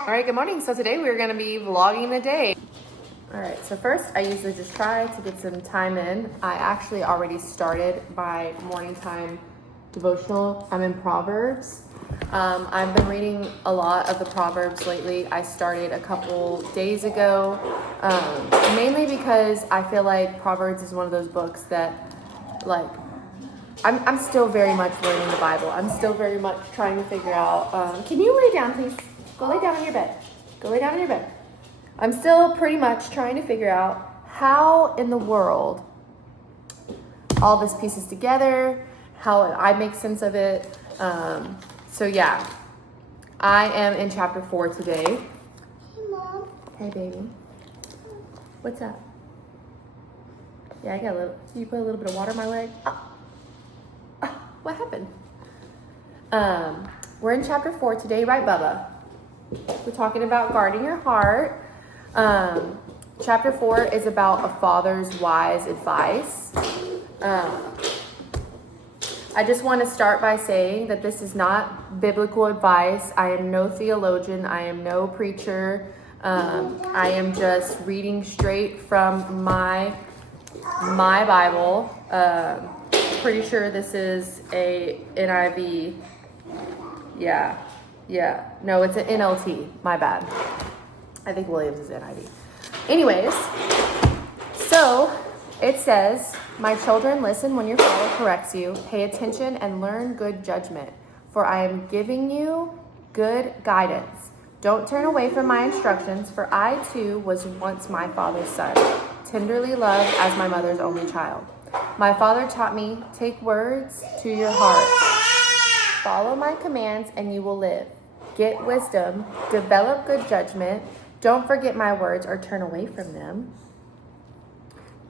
All right, good morning. So today we're gonna be vlogging the day. All right, so first I usually just try to get some time in. I actually already started my morning time devotional. I'm in Proverbs. I've been reading a lot of the Proverbs lately. I started a couple days ago, mainly because I feel like Proverbs is one of those books that, like, I'm still very much learning the Bible. I'm still very much trying to figure out, can you lay down, please? Go lay down on your bed. Go lay down on your bed. I'm still pretty much trying to figure out how in the world all this pieces together, how I make sense of it. So yeah, I am in chapter 4 today. Hey, Mom. Hey, baby. What's up? Yeah, I got a little, you put a little bit of water on my leg? What happened? We're in chapter 4 today, right, Bubba? We're talking about guarding your heart. Chapter 4 is about a father's wise advice. I just want to start by saying that this is not biblical advice. I am no theologian. I am no preacher. I am just reading straight from my Bible. Pretty sure this is a NIV. Yeah. No, it's an NLT. My bad. I think Williams is NIV. Anyways, so it says, "My children, listen when your father corrects you. Pay attention and learn good judgment, for I am giving you good guidance. Don't turn away from my instructions, for I too was once my father's son, tenderly loved as my mother's only child. My father taught me, take words to your heart. Follow my commands and you will live. Get wisdom, develop good judgment. Don't forget my words or turn away from them.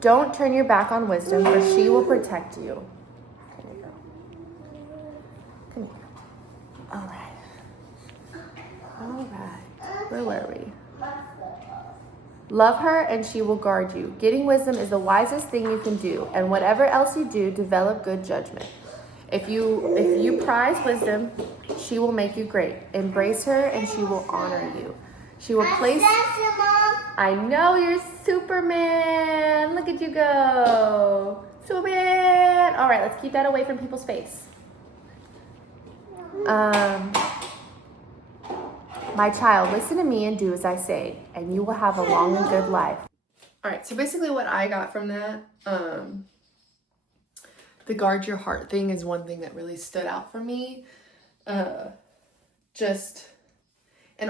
Don't turn your back on wisdom, for she will protect you." Come here, girl. Come here. All right. Where were we? "Love her and she will guard you. Getting wisdom is the wisest thing you can do, and whatever else you do, develop good judgment. If you prize wisdom, she will make you great. Embrace her and she will honor you. She will place..." I know, you're Superman. Look at you go. Superman. All right, let's keep that away from people's face. "My child, listen to me and do as I say, and you will have a long and good life." All right, so basically what I got from that, the guard your heart thing is one thing that really stood out for me. And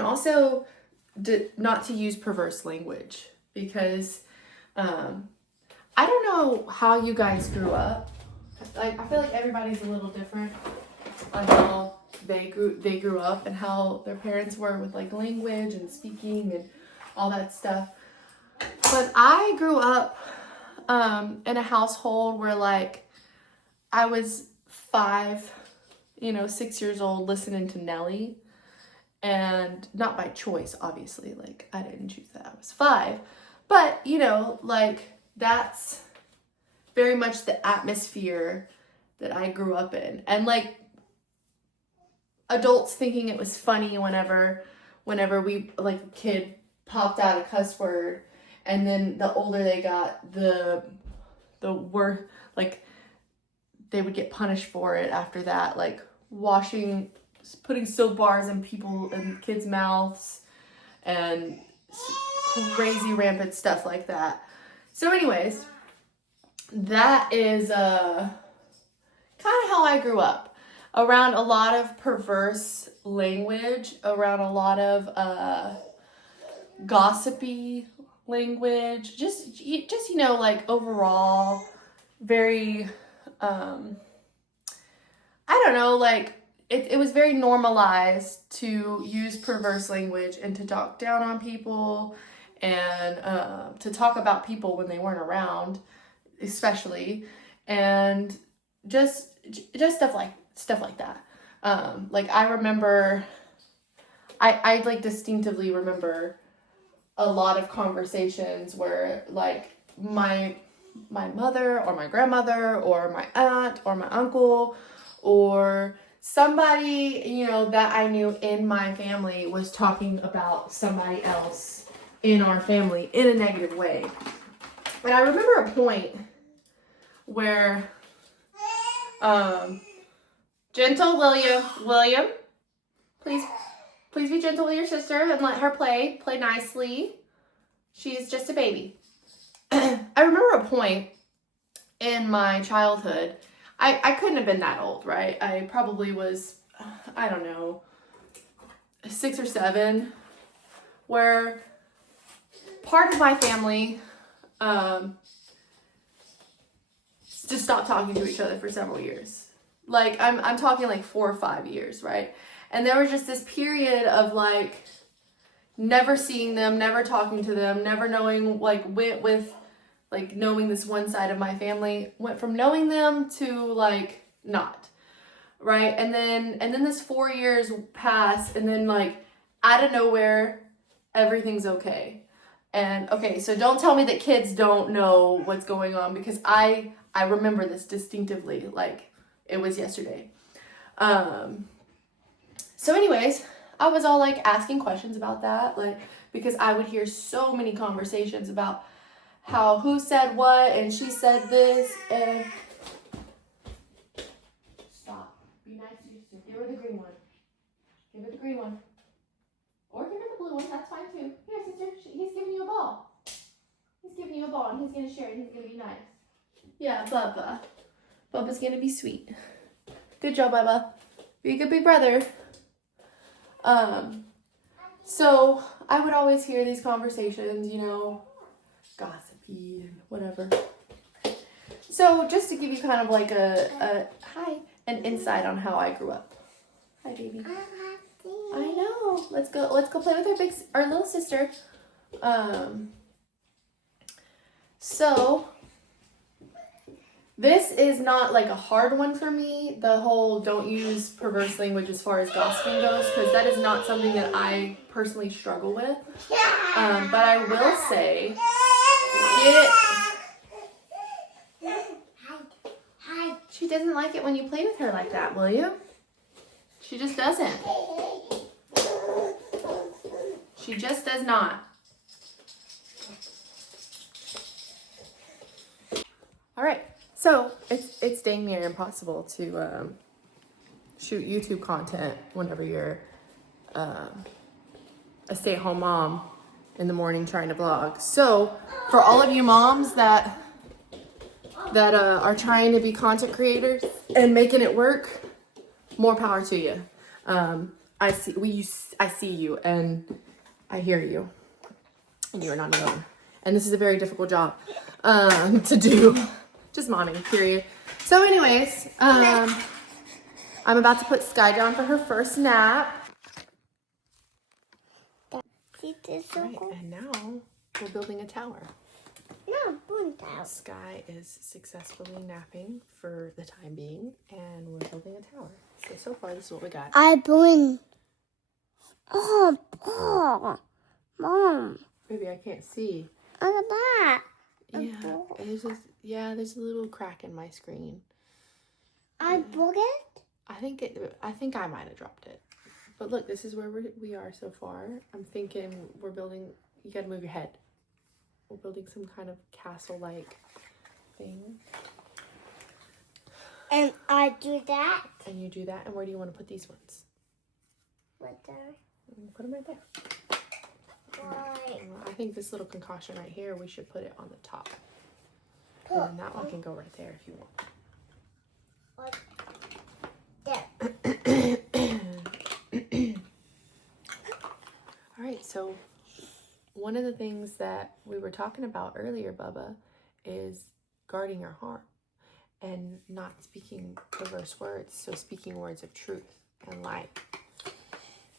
also not to use perverse language, because I don't know how you guys grew up. Like, I feel like everybody's a little different on how they grew up and how their parents were with, like, language and speaking and all that stuff. But I grew up in a household where, like, I was 6 years old, listening to Nelly, and not by choice, obviously. Like, I didn't choose that. I was 5, but like, that's very much the atmosphere that I grew up in, and, like, adults thinking it was funny whenever we, like, a kid popped out a cuss word, and then the older they got, the worse, like, they would get punished for it after that, like putting soap bars in kids' mouths and crazy rampant stuff like that. So anyways, that is kind of how I grew up, around a lot of perverse language, around a lot of gossipy language, just like, overall very I don't know, like, it was very normalized to use perverse language and to talk down on people and to talk about people when they weren't around, especially, and just stuff like that. Like, I remember, I like distinctively remember a lot of conversations where, like, my mother or my grandmother or my aunt or my uncle or somebody, you know, that I knew in my family was talking about somebody else in our family in a negative way. And I remember a point where, gentle William, please be gentle with your sister and let her play nicely. She's just a baby. I remember a point in my childhood. I couldn't have been that old, right? I probably was, I don't know, 6 or 7, where part of my family just stopped talking to each other for several years. Like, I'm talking like 4 or 5 years, right? And there was just this period of like never seeing them, never talking to them, never knowing, like went with like knowing this one side of my family, went from knowing them to like not, right? And then this 4 years passed, and then like out of nowhere, everything's okay. And okay, so don't tell me that kids don't know what's going on, because I remember this distinctively, like it was yesterday. So anyways, I was all like asking questions about that, like, because I would hear so many conversations about how who said what and she said this, and stop. Be nice to your sister. Give her the green one. Give her the green one. Or give her the blue one. That's fine too. Here, sister. He's giving you a ball. He's giving you a ball, and he's gonna share it. And he's gonna be nice. Yeah, Bubba. Bubba's gonna be sweet. Good job, Bubba. Be a good big brother. So I would always hear these conversations, you know, gossipy and whatever. So just to give you kind of like an insight on how I grew up. Hi, baby. I know. Let's go play with our little sister. So this is not like a hard one for me, the whole don't use perverse language as far as gossiping goes, because that is not something that I personally struggle with. But I will say, she doesn't like it when you play with her like that, will you? She just doesn't. She just does not. All right. So it's dang near impossible to shoot YouTube content whenever you're a stay-at-home mom in the morning trying to vlog. So for all of you moms that are trying to be content creators and making it work, more power to you. I see you and I hear you, and you are not alone. And this is a very difficult job to do. Just momming, period. So anyways, I'm about to put Sky down for her first nap. Right, and now we're building a tower. Sky is successfully napping for the time being, and we're building a tower. So far, this is what we got. Mom. Baby, I can't see. Look at that. Yeah, there's a little crack in my screen. I broke it? I think I might have dropped it. But look, this is where we are so far. I'm thinking we're building, you gotta move your head. We're building some kind of castle-like thing. And I do that? And you do that, and where do you want to put these ones? Right there. Put them right there. Right. I think this little concoction right here, we should put it on the top. And then that one can go right there if you want. There. All right, so one of the things that we were talking about earlier, Bubba, is guarding your heart and not speaking perverse words. So speaking words of truth and light.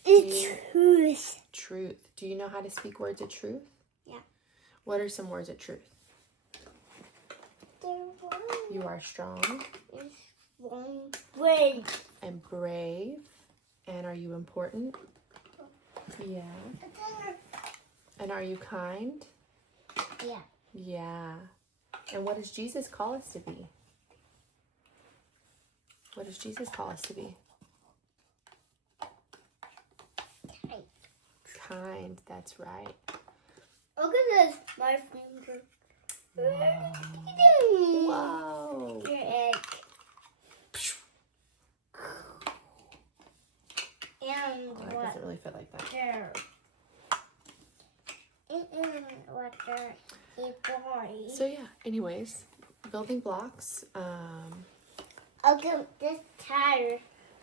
It's truth. Truth. Do you know how to speak words of truth? Yeah. What are some words of truth? You are strong. Brave. And brave. And are you important? Yeah. And are you kind? Yeah. Yeah. And what does Jesus call us to be? What does Jesus call us to be? kind. That's right. Look at this, my finger. Whoa. Your egg. And Oh, that what? doesn't really fit like that. There. And what there? A boy. So yeah, anyways, building blocks. Look at this tire.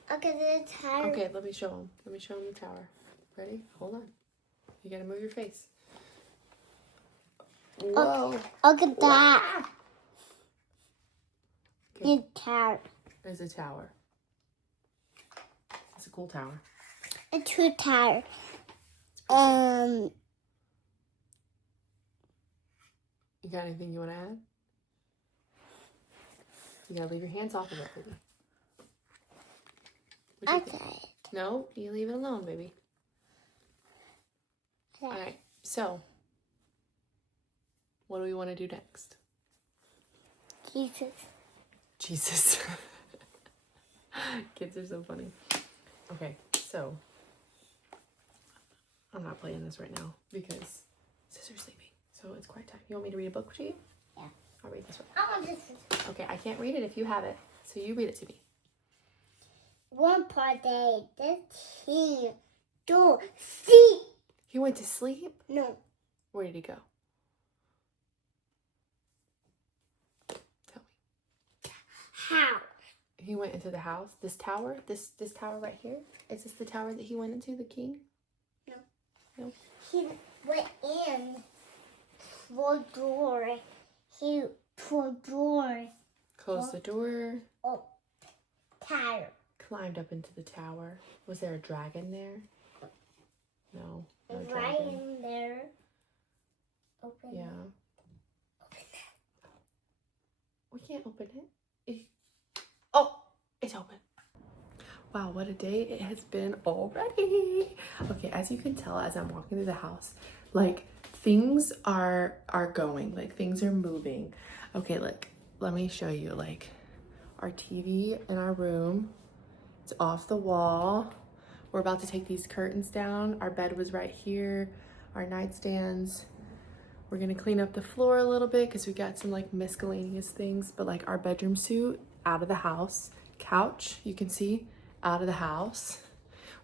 Look at this tire. Okay, let me show him. Let me show him the tower. Ready? Hold on. You gotta move your face. Whoa. Look at that. Okay. The tower. There's a tower. It's a cool tower. A two tire. You got anything you want to add? You gotta leave your hands off of it, baby. What do you think? Okay. No, you leave it alone, baby. All right. So, what do we want to do next? Jesus. Jesus. Kids are so funny. Okay, so I'm not playing this right now because Sister's sleeping. So it's quiet time. You want me to read a book to you? Yeah. I'll read this one. I want this. Okay, I can't read it if you have it. So you read it to me. One part day, the king don't sleep. He went to sleep? No. Where did he go? Tell me. How? He went into the house. This tower? This tower right here? Is this the tower that he went into, the king? No. No? He went in for door. He for door. Closed the door. Oh, tire. Climbed up into the tower. Was there a dragon there? No. No Right dragon. in there. Open. Yeah. Open that. We can't open it. Oh, it's open. Wow, what a day it has been already. Okay, as you can tell, as I'm walking through the house, like things are going, like things are moving. Okay, like let me show you, like our TV in our room, it's off the wall. We're about to take these curtains down. Our bed was right here, our nightstands. We're gonna clean up the floor a little bit because we got some like miscellaneous things, but like our bedroom suit out of the house, couch, you can see, out of the house.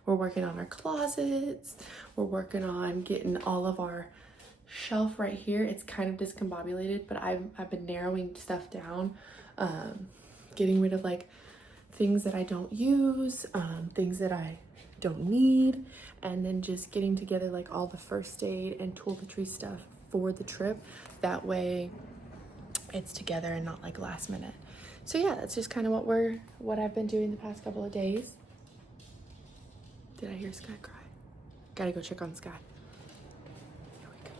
We're working on our closets. We're working on getting all of our shelf right here. It's kind of discombobulated, but I've been narrowing stuff down, getting rid of like things that I don't use, things that I don't need, and then just getting together like all the first aid and toiletry stuff for the trip. That way it's together and not like last minute. So yeah, that's just kind of what I've been doing the past couple of days. Did I hear Sky cry? Gotta go check on Sky. Here we go.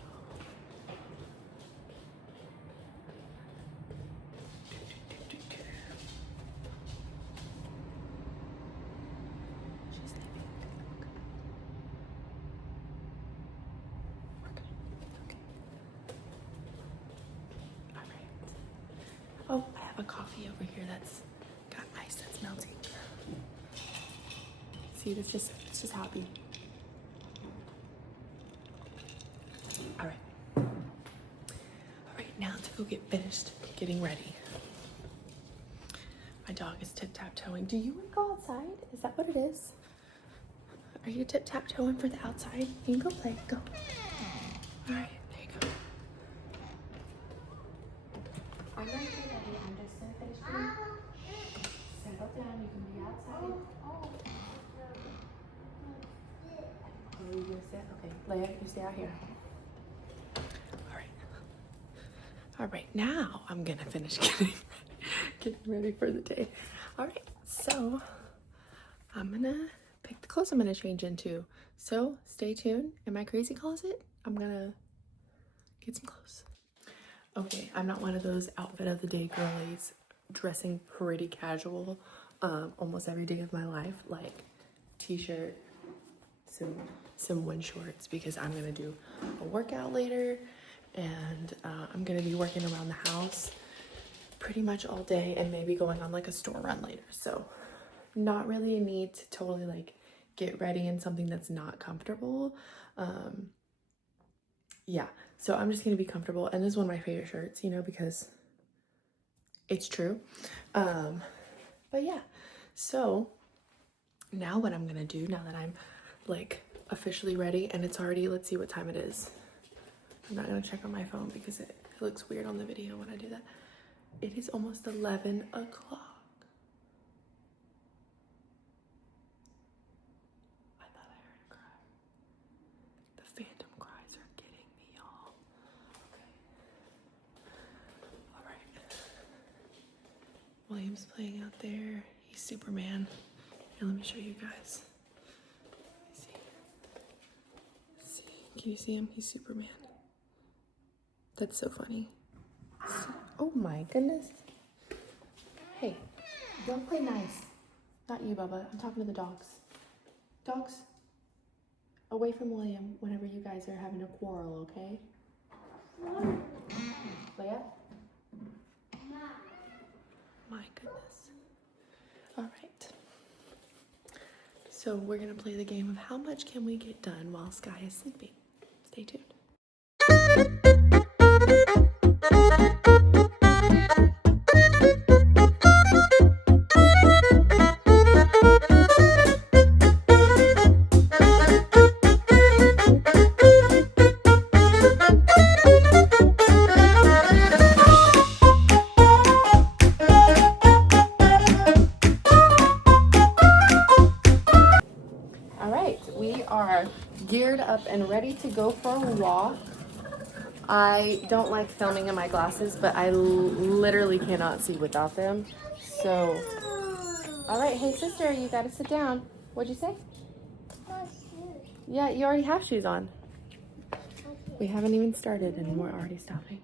She's sleeping. Okay. We're good. Okay. All right. Oh, I have a coffee over here that's got ice that's melting. See, it's just happy. All right, now to go get finished getting ready. My dog is tip-tap-toeing. Do you want to go outside? Is that what it is? Are you tip-tap-toeing for the outside? You can go play, go. All right, there you go. I'm right here, Daddy. I'm just gonna finish getting settled down. You can be outside. Oh, you gonna sit? Okay, Leia, you stay out here. All right, now I'm gonna finish getting ready for the day. All right, so I'm gonna pick the clothes I'm gonna change into. So stay tuned. In my crazy closet, I'm gonna get some clothes. Okay, I'm not one of those outfit of the day girlies dressing pretty casual almost every day of my life, like t-shirt, some wind shorts, because I'm gonna do a workout later, and I'm gonna be working around the house pretty much all day and maybe going on like a store run later. So not really a need to totally like get ready in something that's not comfortable. Yeah, so I'm just gonna be comfortable, and this is one of my favorite shirts, you know, because it's true. But yeah, so now what I'm gonna do, now that I'm like officially ready, and it's already, let's see what time it is. I'm not gonna check on my phone because it looks weird on the video when I do that. It is almost 11 o'clock. I thought I heard a cry. The phantom cries are getting me, y'all. Okay. All right. William's playing out there. He's Superman. Here, let me show you guys. Let me see. Can you see him? He's Superman. That's so funny. Oh my goodness. Hey, don't play nice. Not you, Bubba. I'm talking to the dogs. Dogs, away from William whenever you guys are having a quarrel, okay? Leia? My goodness. All right. So we're gonna play the game of how much can we get done while Sky is sleeping. Stay tuned. All right, we are geared up and ready to go for a walk. I don't like filming in my glasses, but I literally cannot see without them. So, all right, hey sister, you gotta sit down. What'd you say? Yeah, you already have shoes on. We haven't even started and we're already stopping.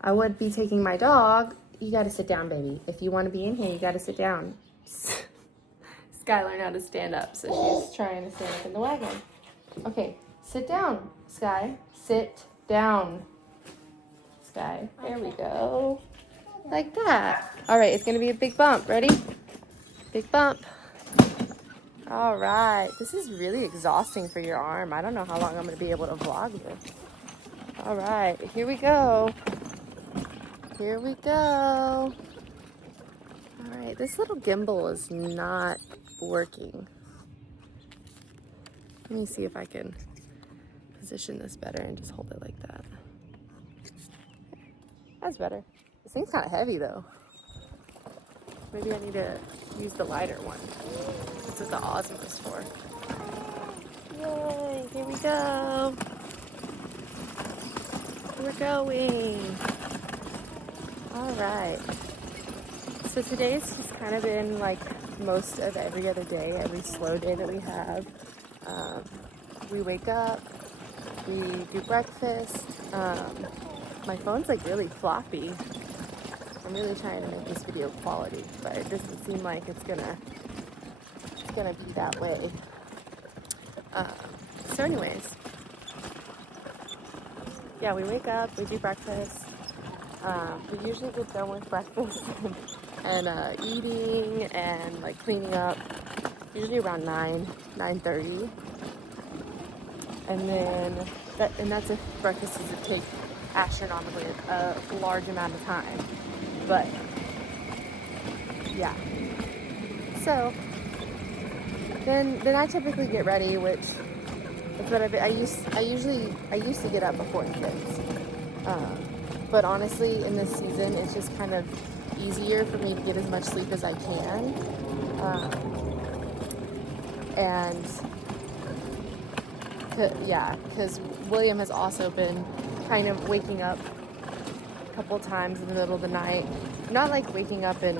I would be taking my dog. You gotta sit down, baby. If you wanna be in here, you gotta sit down. Sky learned how to stand up, so she's trying to stand up in the wagon. Okay, sit down, Sky. Sit down, Sky. There we go. Like that. All right, it's gonna be a big bump. Ready? Big bump. All right. This is really exhausting for your arm. I don't know how long I'm gonna be able to vlog this. All right, here we go. Here we go. All right, this little gimbal is not working. Let me see if I can position this better and just hold it like that. That's better. This thing's kind of heavy though. Maybe I need to use the lighter one. That's what the Osmo's for. Yay, here we go. We're going. All right. So today's just kind of been like most of every other day, every slow day that we have. We wake up, we do breakfast. My phone's like really floppy. I'm really trying to make this video quality, but it doesn't seem like it's gonna be that way. So anyways, yeah, we wake up, we do breakfast. We usually get done with breakfast and eating and like cleaning up usually around 9:30. And then that's if breakfast doesn't take astronomically a large amount of time. But yeah. So then I typically get ready, which is what I used to get up before the kids. But honestly, in this season, it's just kind of easier for me to get as much sleep as I can. Because William has also been kind of waking up a couple times in the middle of the night. Not like waking up and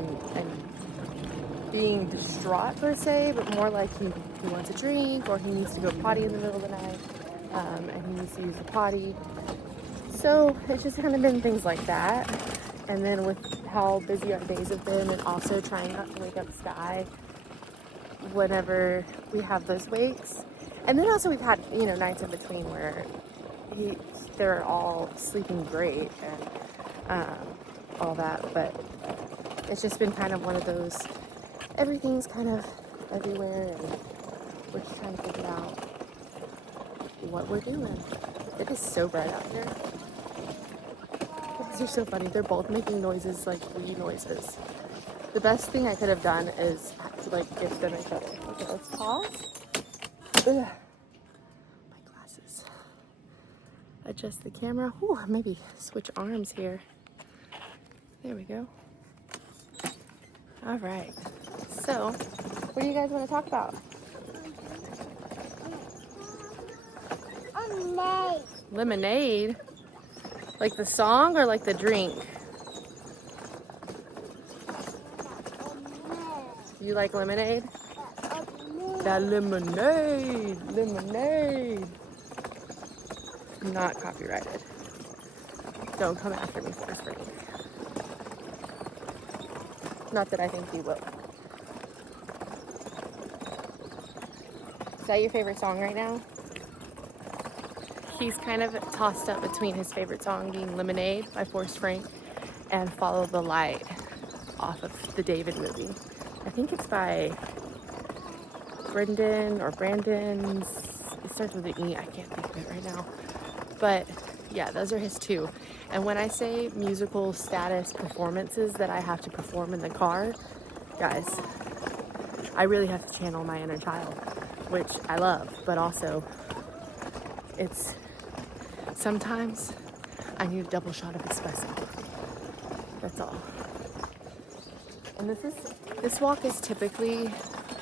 being distraught per se, but more like he wants a drink or he needs to go potty in the middle of the night, and he needs to use the potty. So it's just kind of been things like that. And then with how busy our days have been, and also trying not to wake up Sky whenever we have those wakes. And then also we've had, nights in between where they're all sleeping great and all that. But it's just been kind of one of those everything's kind of everywhere, and we're just trying to figure out what we're doing. It is so bright out here. These are so funny. They're both making noises, like wee noises. The best thing I could have done is to like give them each other. Okay, let's pause. Ugh. My glasses. Adjust the camera. Ooh, maybe switch arms here. There we go. All right. So, what do you guys want to talk about? Lemonade. Lemonade? Like the song or like the drink? You like lemonade? That lemonade! Lemonade! Not copyrighted. Don't come after me for free. Not that I think you will. Is that your favorite song right now? He's kind of tossed up between his favorite song being Lemonade by Forrest Frank and Follow the Light off of the David movie. I think it's by Brandon. It starts with an E. I can't think of it right now. But yeah, those are his two. And when I say musical status performances that I have to perform in the car, guys, I really have to channel my inner child, which I love, but also it's sometimes I need a double shot of espresso. That's all. And this walk is typically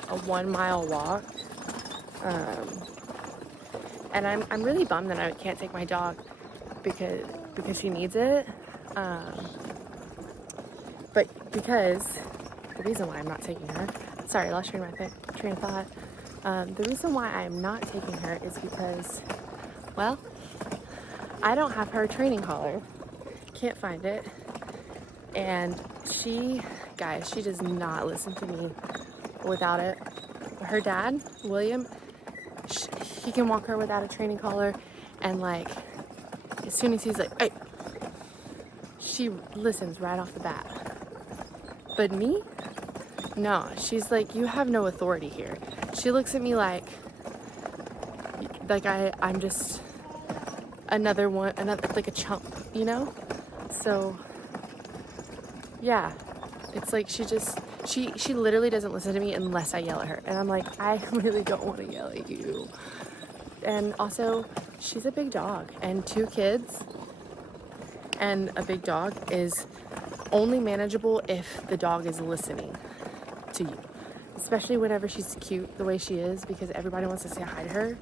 a 1 mile walk. And I'm really bummed that I can't take my dog because she needs it. But because the reason why I'm not taking her, sorry, I lost train of thought. The reason why I'm not taking her is because, well, I don't have her training collar. Can't find it. And she does not listen to me without it. Her dad, William, he can walk her without a training collar, and like as soon as he's like, hey, she listens right off the bat. But me, no, she's like, you have no authority here. She looks at me like I'm just another like a chump, you know? So yeah, it's like she literally doesn't listen to me unless I yell at her. And I'm like, I really don't want to yell at you. And also, she's a big dog, and 2 kids and a big dog is only manageable if the dog is listening to you. Especially whenever she's cute the way she is, because everybody wants to say hi to her.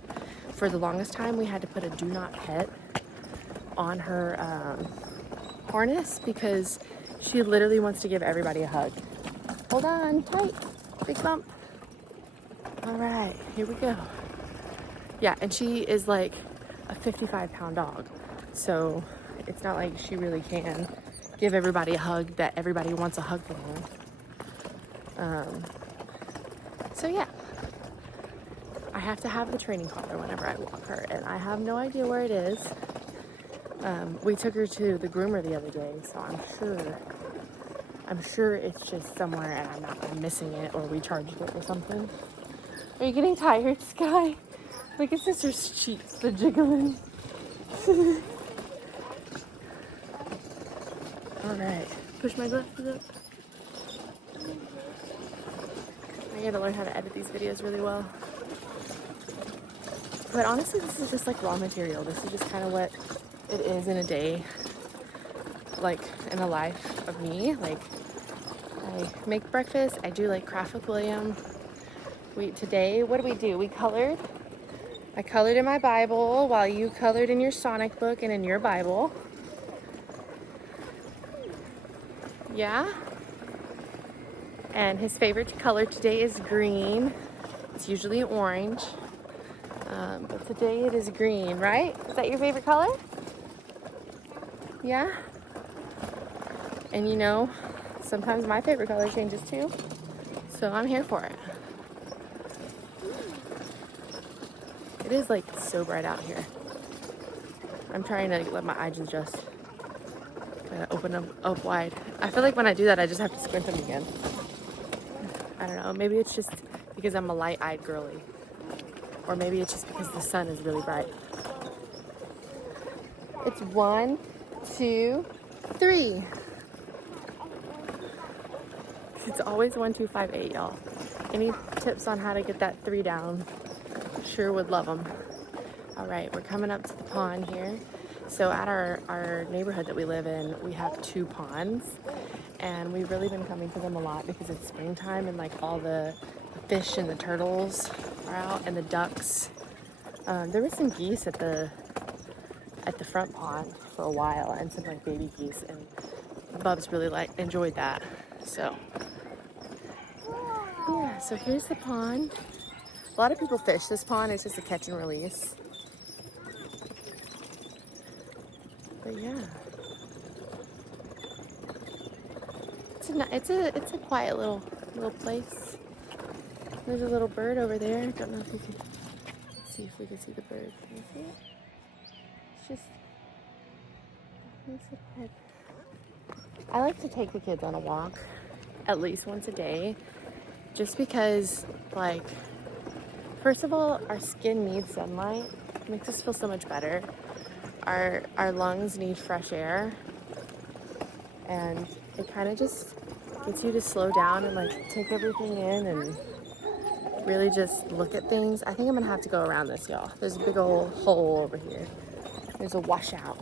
For the longest time, we had to put a do not pet on her harness because she literally wants to give everybody a hug. Hold on, tight, big bump. All right, here we go. Yeah, and she is like a 55-pound dog. So it's not like she really can give everybody a hug that everybody wants a hug from her. So yeah, I have to have the training collar whenever I walk her, and I have no idea where it is. We took her to the groomer the other day, so I'm sure it's just somewhere and I'm missing it, or we charged it or something. Are you getting tired, Sky? Look at sister's cheeks, the jiggling. All right, push my glasses up. I gotta learn how to edit these videos really well. But honestly, this is just like raw material. This is just kind of what it is in a day, like in a life of me. Like, I make breakfast, I do like craft with William. Today, what do? We colored. I colored in my Bible while you colored in your Sonic book and in your Bible. Yeah? And his favorite color today is green. It's usually orange. But today it is green, right? Is that your favorite color? Yeah? And you know, sometimes my favorite color changes too. So I'm here for it. It is like so bright out here. I'm trying to let my eyes adjust. Kind of open them up wide. I feel like when I do that, I just have to squint them again. I don't know. Maybe it's just because I'm a light-eyed girly. Or maybe it's just because the sun is really bright. It's 1, 2, 3. It's always 1, 2, 5, 8, y'all. Any tips on how to get that 3 down? Sure would love them. All right, we're coming up to the pond here. So at our neighborhood that we live in, we have 2 ponds. And we've really been coming to them a lot because it's springtime and like all the fish and the turtles are out and the ducks. There were some geese at the front pond for a while and some like baby geese, and Bubs really enjoyed that. So yeah, so here's the pond. A lot of people fish this pond. It's just a catch and release. But yeah, it's a quiet little place. There's a little bird over there. I don't know if you can see if we can see the bird. Can you see it? It's just nice little head. I like to take the kids on a walk at least once a day, just because, like, first of all, our skin needs sunlight. It makes us feel so much better. Our lungs need fresh air, and it kind of just gets you to slow down and like take everything in and really just look at things. I think I'm gonna have to go around this, y'all. There's a big old hole over here. There's a washout.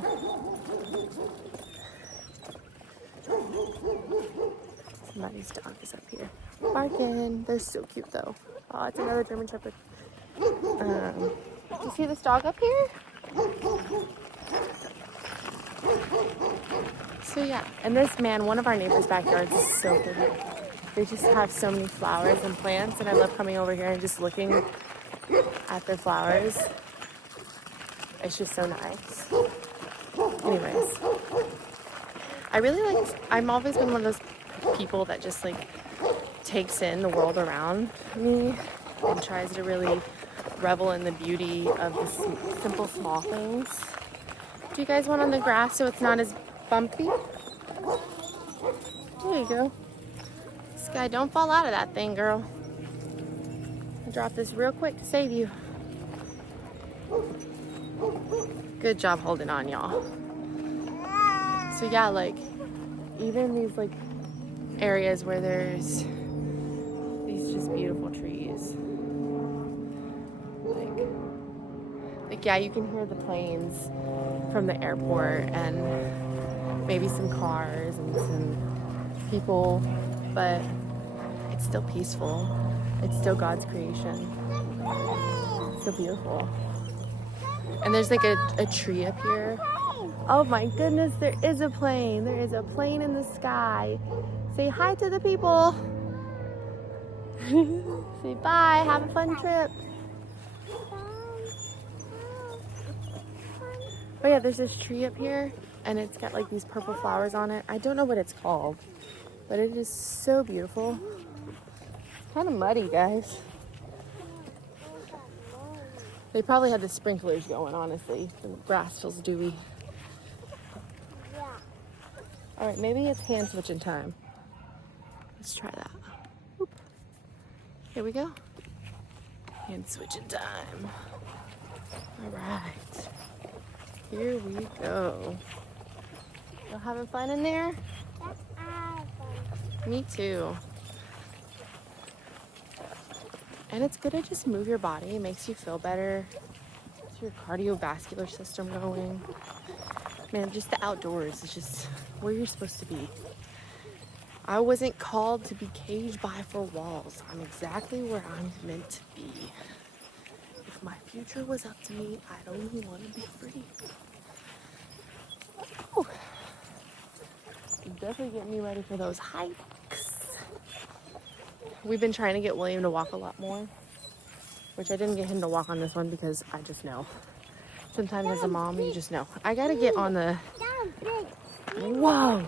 Somebody's dog is up here barking. They're so cute though. Oh, it's another German Shepherd. Do you see this dog up here? So yeah, and this man, one of our neighbors' backyards is so pretty. They just have so many flowers and plants, and I love coming over here and just looking at their flowers. It's just so nice. Anyways, I've always been one of those people that just like takes in the world around me and tries to really revel in the beauty of the simple small things. Do you guys want on the grass so it's not as bumpy? There you go. Sky, don't fall out of that thing, girl. I'll drop this real quick to save you. Good job holding on, y'all. So yeah, like, even these like areas where there's these just beautiful trees. Like yeah, you can hear the planes from the airport and maybe some cars and some people, but it's still peaceful. It's still God's creation. It's so beautiful. And there's like a tree up here. Oh my goodness, there is a plane. There is a plane in the sky. Say hi to the people. Say bye, have a fun trip. Oh yeah, there's this tree up here and it's got like these purple flowers on it. I don't know what it's called, but it is so beautiful. It's kind of muddy, guys. They probably had the sprinklers going, honestly. The grass feels dewy. All right, maybe it's hand switching time. Let's try that. Oop. Here we go. Hand switching time. All right. Here we go. Y'all having fun in there? Me too. And it's good to just move your body. It makes you feel better. Gets your cardiovascular system going. Man, just the outdoors is just where you're supposed to be. I wasn't called to be caged by 4 walls. I'm exactly where I'm meant to be. If my future was up to me, I'd only want to be free. Whew. Definitely getting me ready for those hikes. We've been trying to get William to walk a lot more, which I didn't get him to walk on this one because I just know. Sometimes as a mom, you just know. I gotta get on the... Whoa!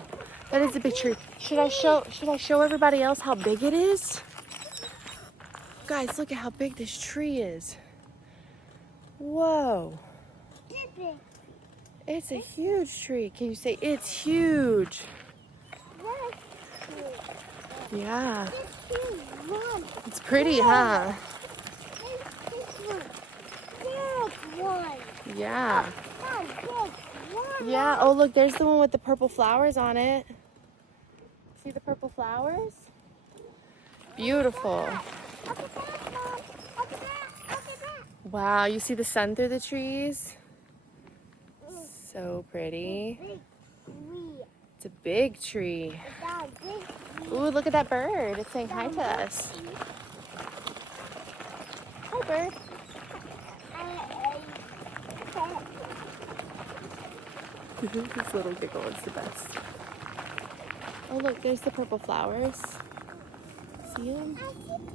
That is a big tree. Should I show everybody else how big it is? Guys, look at how big this tree is. Whoa. It's a huge tree. Can you say it's huge? Yeah. This one. It's pretty, huh? This one. Big one. Yeah. Mom, big one. Yeah. Oh, look, there's the one with the purple flowers on it. See the purple flowers? Beautiful. Look at that, Mom. Look at that. Look at that. Wow, you see the sun through the trees? So pretty. Big tree. It's a big tree. That big tree. Ooh, look at that bird. It's saying hi to us. Hi, bird. This little giggle is the best. Oh, look, there's the purple flowers. See them? See them?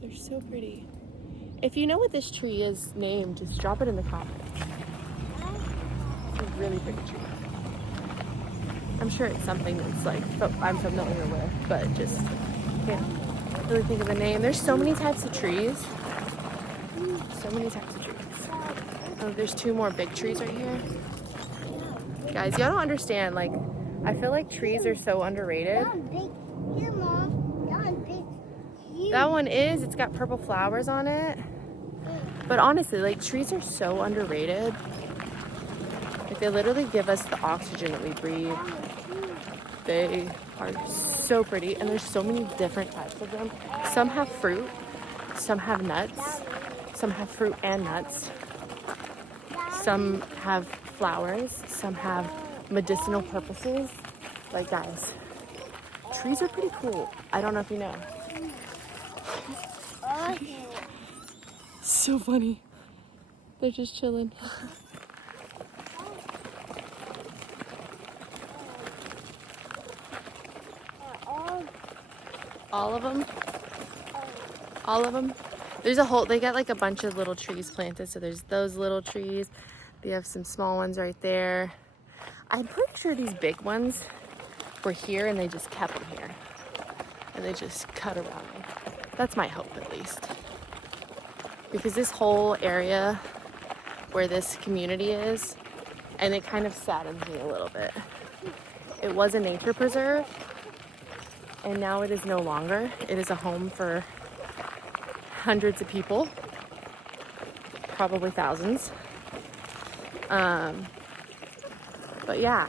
They're so pretty. If you know what this tree is named, just drop it in the comments. It's a really pretty tree. I'm sure it's something that's like I'm familiar with, but just can't really think of the name. There's so many types of trees. So many types of trees. Oh, there's two more big trees right here. Guys, y'all don't understand. Like, I feel like trees are so underrated. Here, Mom. That big. That one is. It's got purple flowers on it. But honestly, like, trees are so underrated. Like, they literally give us the oxygen that we breathe. They are so pretty, and there's so many different types of them. Some have fruit, some have nuts, some have fruit and nuts. Some have flowers, some have medicinal purposes. Like, guys, trees are pretty cool. I don't know if you know. So funny. They're just chilling. All of them? All of them? There's a whole, they got like a bunch of little trees planted. So there's those little trees. They have some small ones right there. I'm pretty sure these big ones were here and they just kept them here. And they just cut around them. That's my hope, at least. Because this whole area where this community is, and it kind of saddens me a little bit. It was a nature preserve, and now it is no longer. It is a home for hundreds of people, probably thousands. But yeah,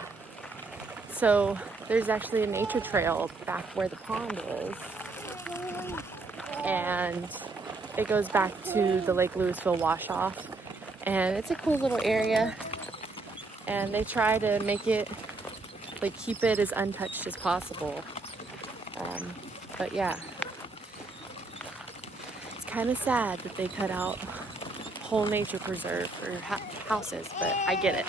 so there's actually a nature trail back where the pond is, and it goes back to the Lake Louisville wash off, and it's a cool little area, and they try to make it, like, keep it as untouched as possible. But yeah, it's kind of sad that they cut out whole nature preserve for houses, but I get it.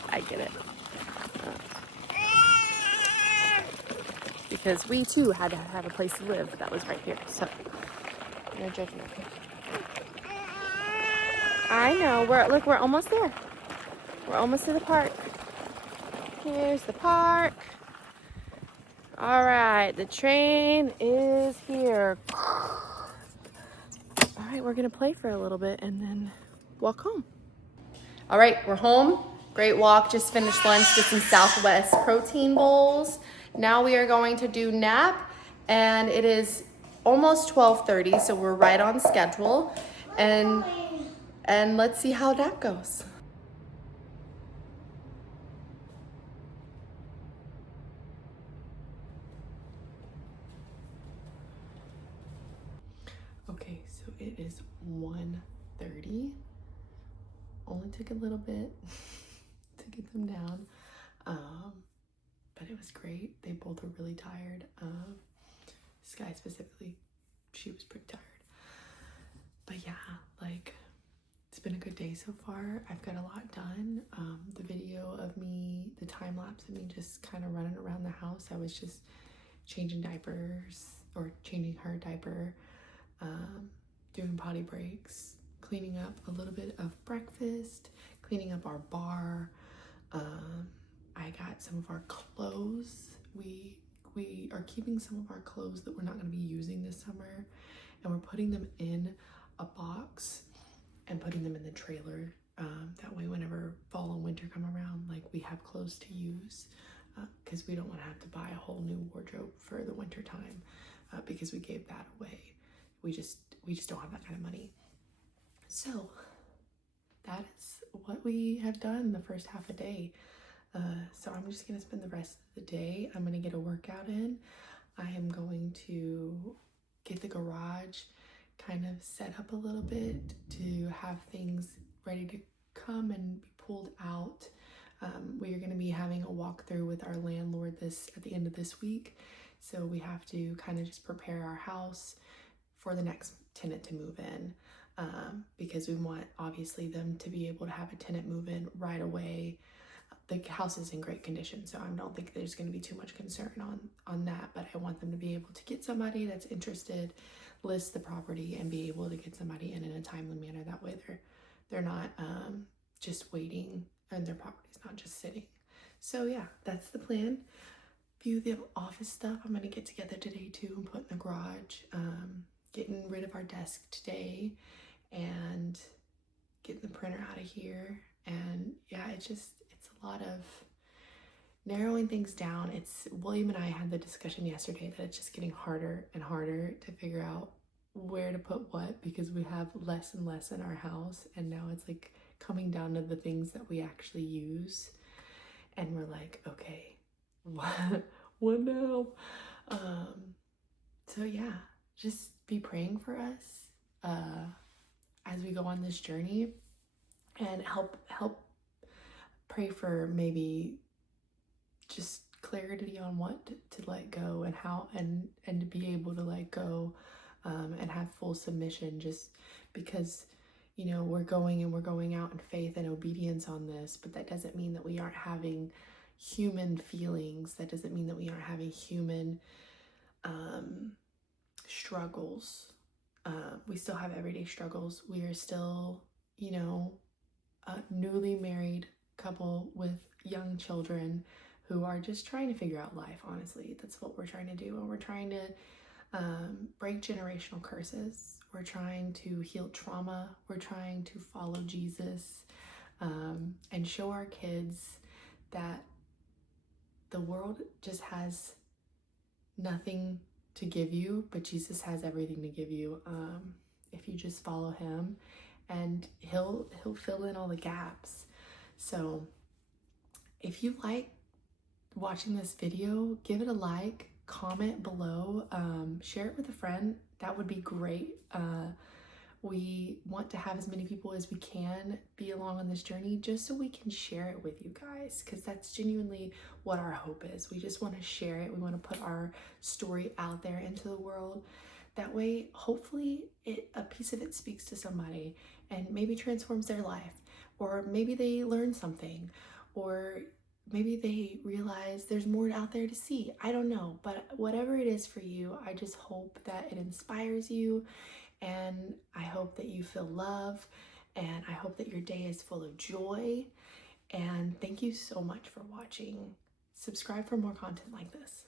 Because we too had to have a place to live that was right here, so no judgment. I know, we're almost there. We're almost to the park. Here's the park. All right, the train is here. All right, we're gonna play for a little bit and then walk home. All right, we're home. Great walk, just finished lunch, did some Southwest protein bowls. Now we are going to do nap, and it is almost 12:30, so we're right on schedule. And let's see how nap goes. Okay, so it is 1:30. Only took a little bit to get them down, but it was great. They both were really tired. Sky specifically, she was pretty tired. But yeah, like, it's been a good day so far. I've got a lot done. The video of me, the time lapse of me just kind of running around the house. I was just changing diapers, or changing her diaper, doing potty breaks, cleaning up a little bit of breakfast, cleaning up our bar. I got some of our clothes. We are keeping some of our clothes that we're not going to be using this summer, and we're putting them in a box and putting them in the trailer. That way, whenever fall and winter come around, like, we have clothes to use. because we don't want to have to buy a whole new wardrobe for the winter time, because we gave that away. We just don't have that kind of money. So that is what we have done the first half a day. So I'm just gonna spend the rest of the day. I'm gonna get a workout in. I am going to get the garage kind of set up a little bit to have things ready to come and be pulled out. We are going to be having a walkthrough with our landlord at the end of this week. So we have to kind of just prepare our house for the next tenant to move in, because we want obviously them to be able to have a tenant move in right away. The house is in great condition, so I don't think there's going to be too much concern on that, but I want them to be able to get somebody that's interested, list the property, and be able to get somebody in a timely manner. That way they're not just waiting and their property's not just sitting. So yeah, that's the plan. Few of the office stuff I'm going to get together today too and put in the garage. Getting rid of our desk today and getting the printer out of here. And yeah, it's a lot of narrowing things down. William and I had the discussion yesterday that it's just getting harder and harder to figure out where to put what, because we have less and less in our house, and now it's like coming down to the things that we actually use, and we're like, okay, what now? So yeah, just be praying for us as we go on this journey, and help pray for maybe just clarity on what to let go and how, and to be able to let go, and have full submission, just because, you know, we're going out in faith and obedience on this, but that doesn't mean that we aren't having human feelings. That doesn't mean that we aren't having human struggles. We still have everyday struggles. We are still, you know, a newly married couple with young children who are just trying to figure out life. Honestly, that's what we're trying to do, and we're trying to break generational curses. We're trying to heal trauma. We're trying to follow Jesus, and show our kids that the world just has nothing to give you, but Jesus has everything to give you, if you just follow him, and he'll fill in all the gaps. So if you like watching this video, give it a like, comment below, share it with a friend. That would be great. We want to have as many people as we can be along on this journey, just so we can share it with you guys, because that's genuinely what our hope is. We just want to share it. We want to put our story out there into the world. That way, hopefully a piece of it speaks to somebody and maybe transforms their life, or maybe they learn something, or maybe they realize there's more out there to see. I don't know, but whatever it is for you, I just hope that it inspires you, and I hope that you feel love, and I hope that your day is full of joy. And thank you so much for watching. Subscribe for more content like this.